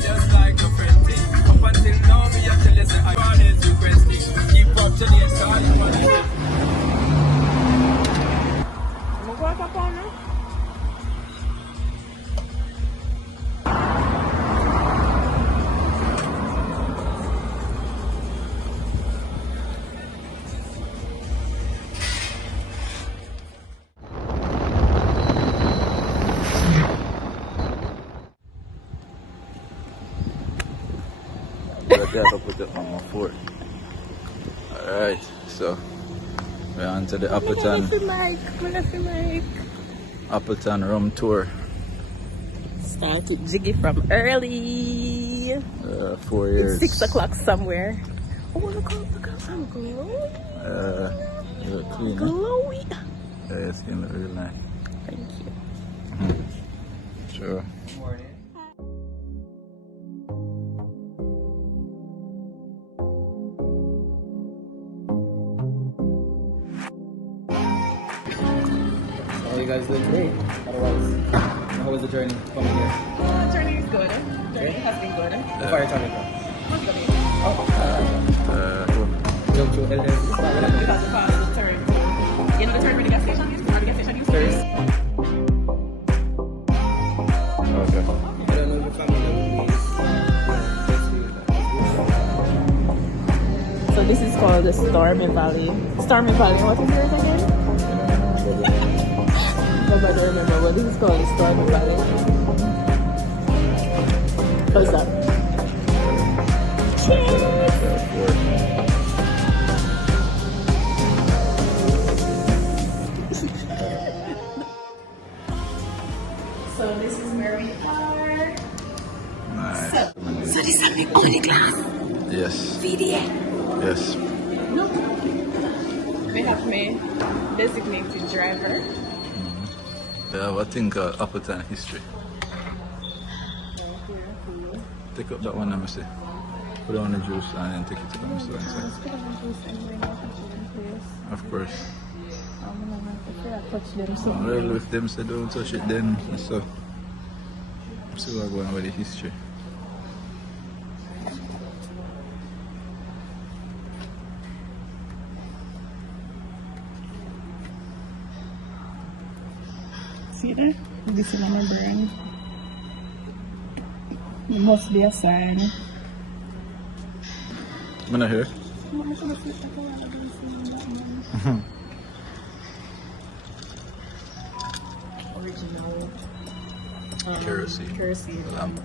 Just like a friend thing. Up until now, me have to listen. I want it requesting. Keep up to the starting one. I'll put it on my fork. Alright, so we're on to the Appleton Rum Tour. Started jiggy from early. 4 years. It's 6 o'clock somewhere. Oh, look how glowing. Clean, Glowy. Yeah, your skin look really nice. Thank you. Sure. You guys look great. Otherwise, how was the journey coming here? The journey is good. The journey has been good. How far are you traveling from? Jump through LS. Because the pass the turn. You know the turn where the gas station is? Or the gas station is? Okay. I don't know if you're familiar with So this is called the Stormy Valley. Stormy Valley, what is yours again? Nobody remember what this is called, the Stormy Valley. What's that? So this is where we are. Nice. So this is the only class. Yes. VDA. Yes. Look. They have me designated driver. Yeah, what think Appleton history? Take up that one, let me see. Put it on the juice and then take it to the museum. Of course. Well, if them say don't touch it then, so see what's going on with the history. See that? This is my brain. It must be a sign. I'm not here. Original Kerosene lamp.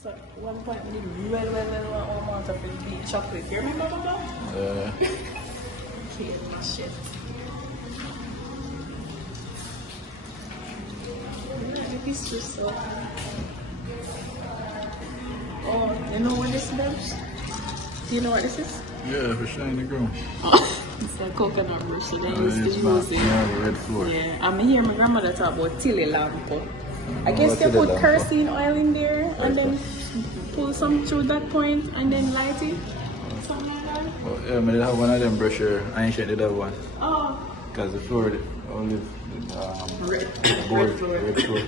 So, one point we did well amount of the chocolate. You remember that? Okay, shit. This is so. Oh, you know what this is? Do you know what this is? Yeah, for shiny ground. It's a coconut brush, so they used to use it. Red floor. Yeah, I'm hearing my grandmother talk about tilly lamp. I guess they put kerosene oil in there and then pull some through that point and then light it. Something like that. Oh, yeah, I did have one of them brusher. I ain't sure did have one. Oh. Because the floor, only Red floor.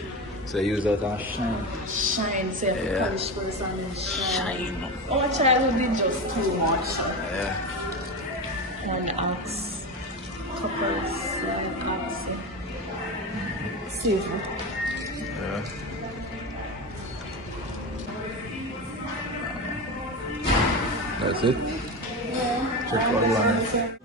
So I use that and shine. Shine, say polish person shine. Our childhood did just too much. Yeah. One ox, couple ox. Silver. Yeah. That's it? Yeah. Check all the one.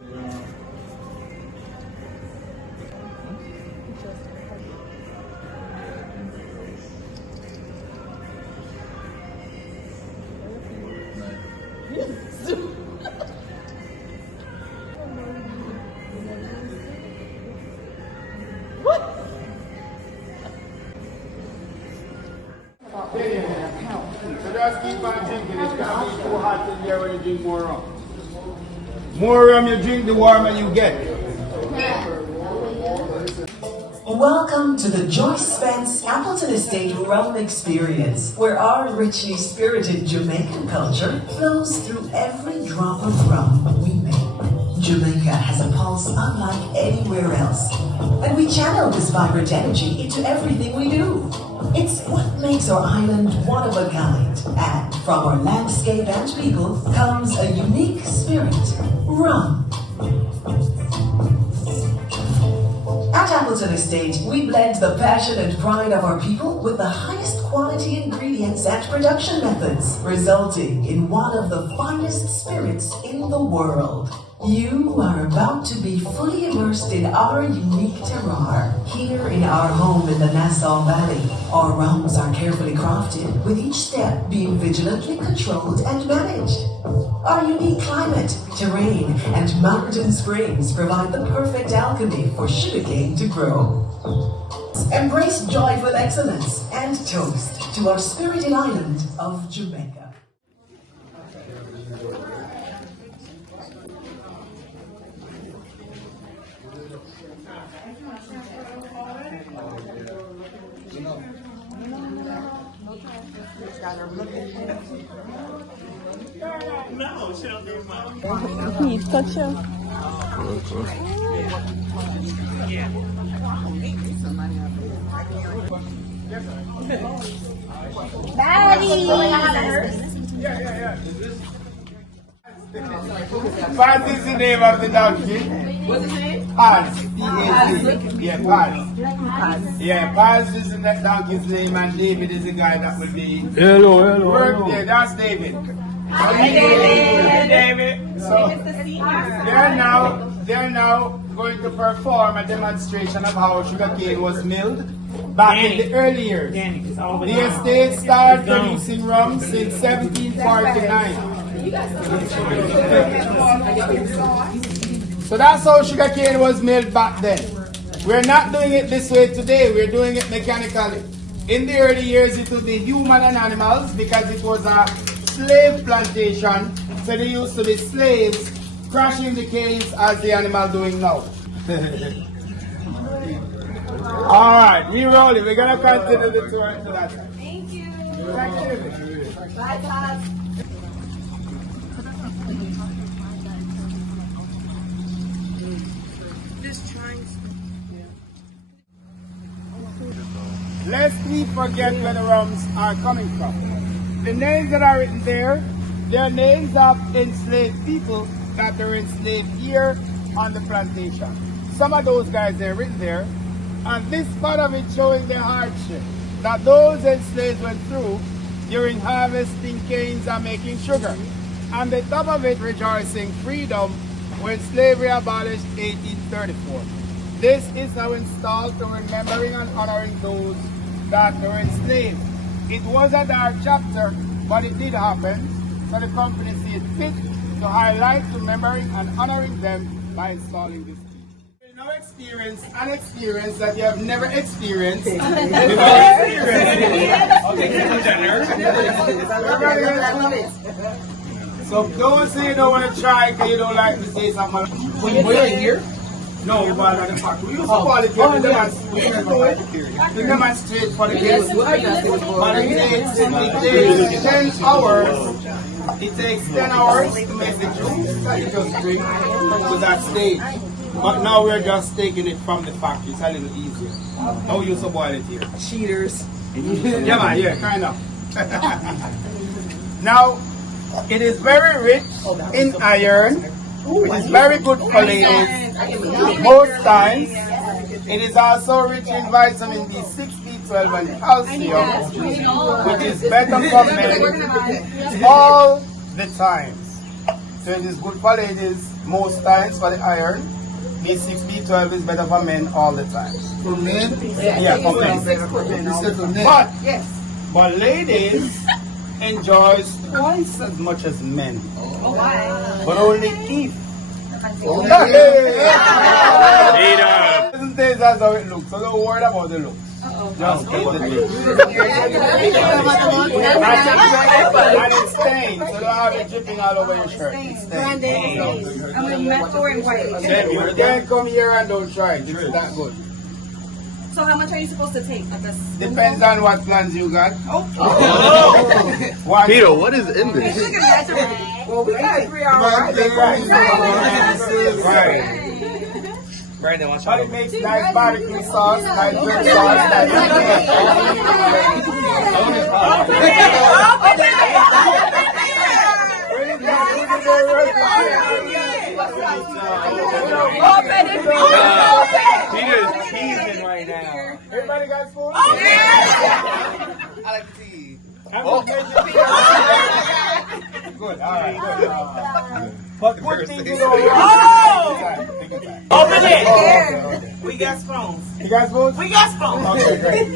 So just keep on drinking. It's gonna be too hot in there when you drink more rum. More rum you drink, the warmer you get. Welcome to the Joyce Spence Appleton Estate Rum Experience, where our richly spirited Jamaican culture flows through every drop of rum we make. Jamaica has has a pulse unlike anywhere else. And we channel this vibrant energy into everything we do. It's what makes our island one of a kind. And from our landscape and people comes a unique spirit, rum. At Appleton Estate, we blend the passion and pride of our people with the highest quality ingredients and production methods, resulting in one of the finest spirits in the world. You are about to be fully immersed in our unique terroir. Here in our home in the Nassau Valley, our rums are carefully crafted, with each step being vigilantly controlled and managed. Our unique climate, terrain, and mountain springs provide the perfect alchemy for sugarcane to grow. Embrace joyful excellence and toast to our spirited island of Jamaica. Heat touch you. Paz is the name of the donkey. What's his name? Paz. P-A-Z. Yeah, Paz. Yeah, Paz is the donkey's name, and David is the guy that will be. Hello. Work there. That's David. Hey, David. So they're now going to perform a demonstration of how sugarcane was milled back in the early years. The estate started producing rum since 1749. So that's how sugarcane was milled back then. We're not doing it this way today, we're doing it mechanically. In the early years it would be human and animals because it was a slave plantation, so there used to be slaves crushing the canes as the animal doing now. Alright, we roll it. We're gonna continue the tour into that time. Thank you. Thank you. Bye, Todd. Lest we forget where the rums are coming from. The names that are written there, they're names of enslaved people that were enslaved here on the plantation. Some of those guys are written there, and this part of it showing the hardship that those enslaved went through during harvesting canes and making sugar. And the top of it rejoicing freedom when slavery abolished 1834. This is now installed to remembering and honoring those that were enslaved. It was a dark chapter, but it did happen, so the company see it fit to highlight remembering and honoring them by installing this. You now experience an experience that you have never experienced before. So don't say you don't want to try because you don't like the taste of my. When we're here, no, but at the factory. We use quality to demonstrate for the kids. But it takes 10 hours. It takes 10 hours to make the juice that you just drink to that stage. But now we're just taking it from the factory. It's a little easier. Now we used to boil it here. cheaters. Yeah, man, yeah, kind of. Now, it is very rich in iron, which is very good for ladies most times. It is also rich in vitamin B6, B12, and calcium, which is better for men all the times. So it is good for ladies most times for the iron. B6, B12 is better for men all the time. For men? Yeah, for men. But ladies enjoys twice as much as men. But only if. Doesn't taste that's how it looks, so don't worry about the looks. Just taste the taste. And it's stained, so don't have it dripping all over your shirt. It's stained. You can't come here and don't try it. It's that good. So how much are you supposed to take? Depends on what plans you got. Peter, what is in this? Look at that. Well, we got 3 hours. Right. Brandon, watch But it makes nice barbecue sauce, nice drink sauce, nice He is teasing right now. Everybody got spoon? I like the tea. Good, alright, good. But put things in order. Open it. We got spoons. You got spoons? We got spoons. Okay, great.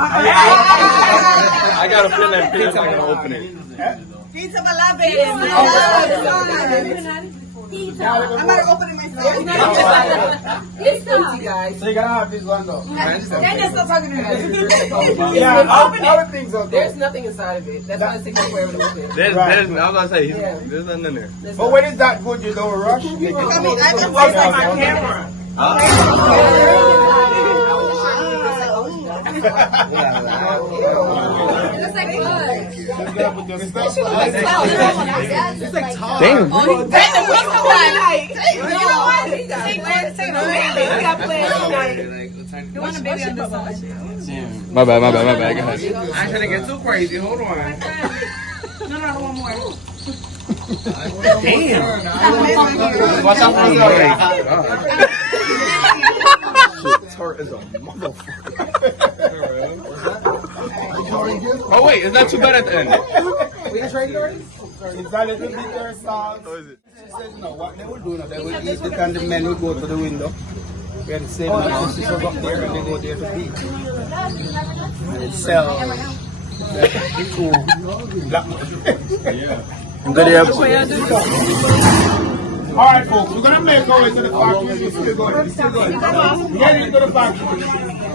I got a feeling Pete's not gonna open it. Pizza malave. I'm gonna open it myself. It's empty, guys. So you gotta have this one though. They're still talking to me. Yeah, how things are There's nothing inside of it. That's why it's taking forever to open. There's, I was gonna say, there's nothing in there. But when is that good, you don't rush? I can watch my camera. It's like It's like tar. Damn. You know what? You want a baby on this side? My bad. Go ahead. I ain't trying to get too crazy. Hold on. No, one more. Damn. Watch out for the tart is a motherfucker. Oh wait, is that too bad at the end? We got trade already? It's a little bit of salt. Or is it? She says, no, what they will do now, they will eat it and the men will go to the window. We have the same amount of up there and they go there to eat. And it sells. Two black Alright folks, we're gonna make our way to the factory. We're still going. We're still going. Get into the factory.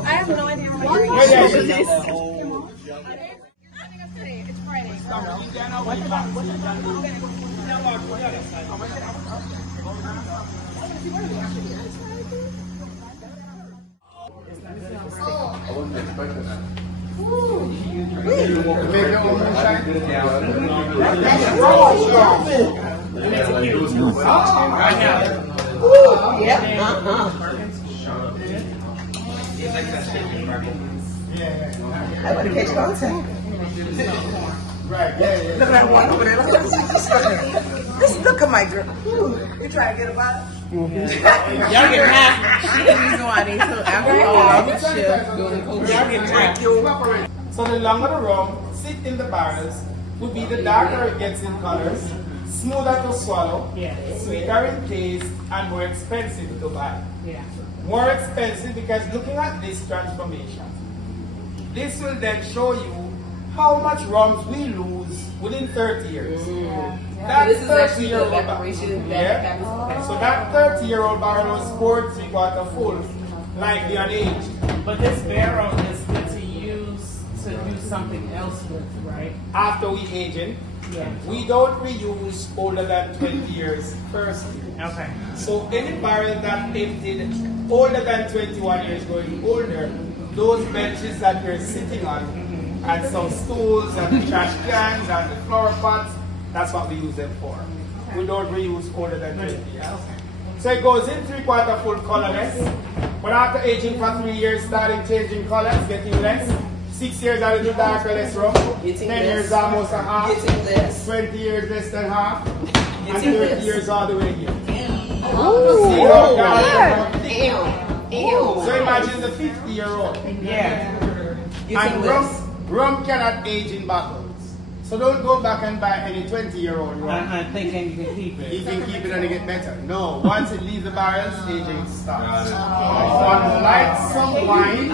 I have no idea how to do this. It's Friday. I wasn't expecting that. I want to catch contact. Right, Look at that one over there. Look at my girl. You trying to get a vibe? Y'all get high. She the reason why they took alcohol shift doing coke. Y'all get high. So the longer the rum sit in the barrels, would be the darker it gets in colors, smoother to swallow, sweeter in taste, and more expensive to buy. More expensive because looking at this transformation, this will then show you how much rums we lose within 30 years. That This is actually the 30-year-old evaporation. So that 30-year-old barrel was poured 3/4 full, like the unaged. But this barrel is good to use to do something else with, right? After we aging, Yeah. we don't reuse older than 20 years first year. Okay. So any barrel that emptied older than 21 years going older, those benches that we're sitting on, and some stools and the trash cans and the flower pots, that's what we use them for. We don't reuse older than 20 years. So it goes in 3/4 full colorless, but after aging for 3 years, starting changing colors, getting less. 6 years a little darker, less rum. 10 years almost a half. 20 years less than half. And 30 years all the way here. See how dark? So imagine the 50-year-old. Yeah. And rum cannot age in bottles. So don't go back and buy any 20-year-old rum. Thinking you can keep You it. can keep it and it get better. No, once it leaves the barrels, aging starts. Unlike some wine,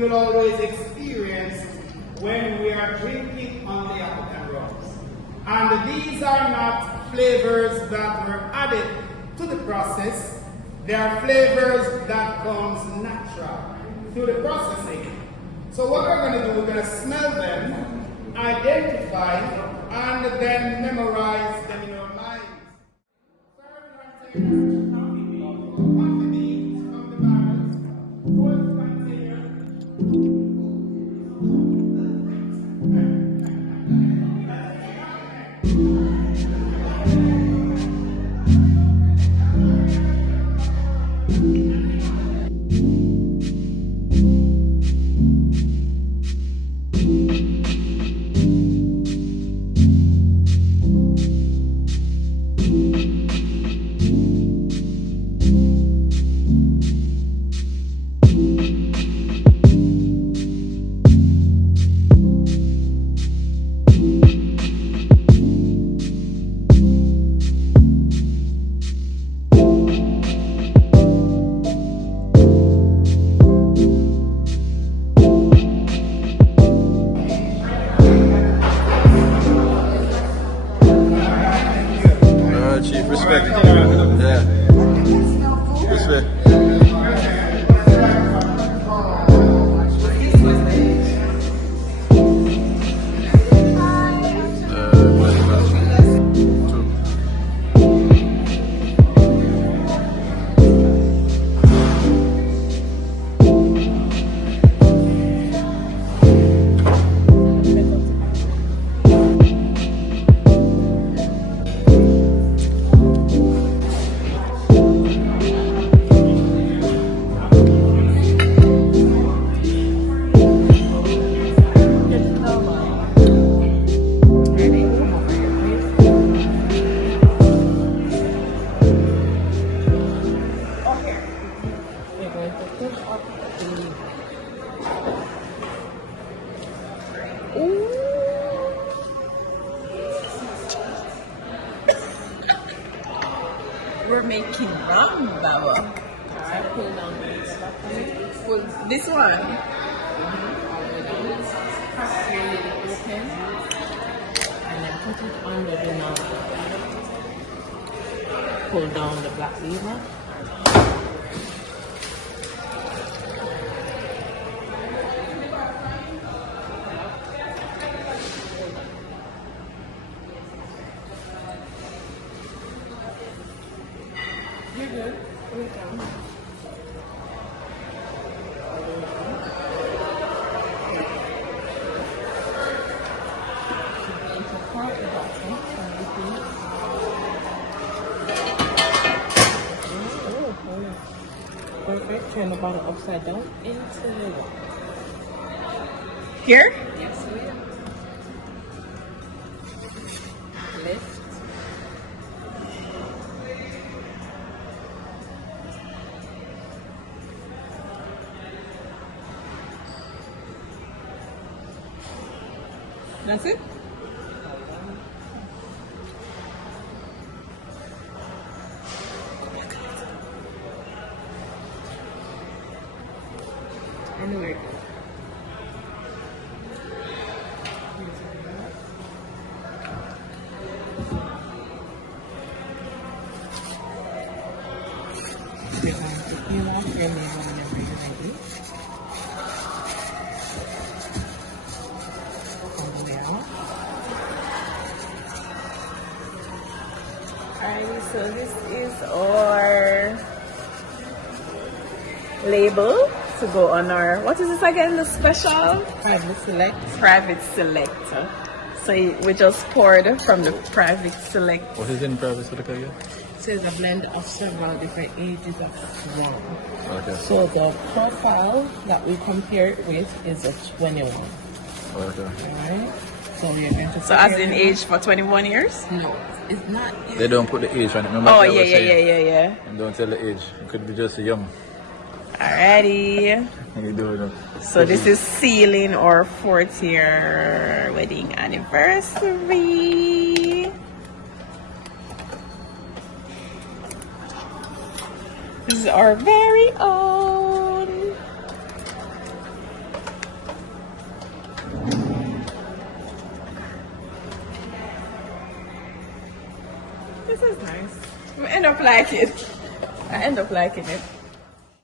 we will always experience when we are drinking on the Appleton rums. And these are not flavors that were added to the process. They are flavors that comes natural through the processing. So what we're going to do, we're going to smell them, identify, and then memorize them in our minds. Third container, coffee beans from the barrels. Fourth container. Chief, respect. Yeah. Respect. We're making rum, Baba. This one. Open and then put it under the knob. Pull down the black lever. You're good. Perfect. Turn the bottle upside down into the wall. Here? Yes, we are. Lift. That's it? Anyway. We're going to peel off your label whenever you're ready. From there. Alright, so this is our label to go on our, what is this again, the special? Private select. Private select. So we just poured from the private select. What is in private select again? It says a blend of several different ages of rum. Okay. So the profile that we compare it with is a 21. Okay. Alright? So we are going to So as in age for 21 years? No, it's not. They don't put the age on it. Remember Oh, I yeah, was saying? yeah. And don't tell the age. It could be just young. Alrighty. How you doing? So this is sealing our 4th year wedding anniversary. This is our very own. This is nice. I end up liking it.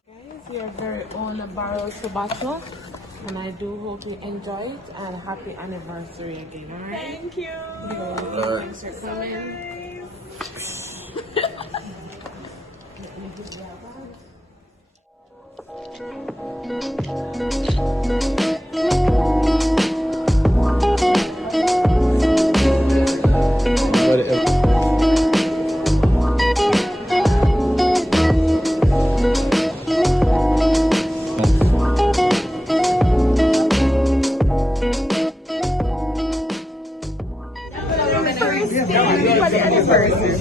Guys, your very own barrel bottle. And I do hope you enjoy it and happy anniversary again, alright? Thank you. Thanks for coming. First, for the anniversary.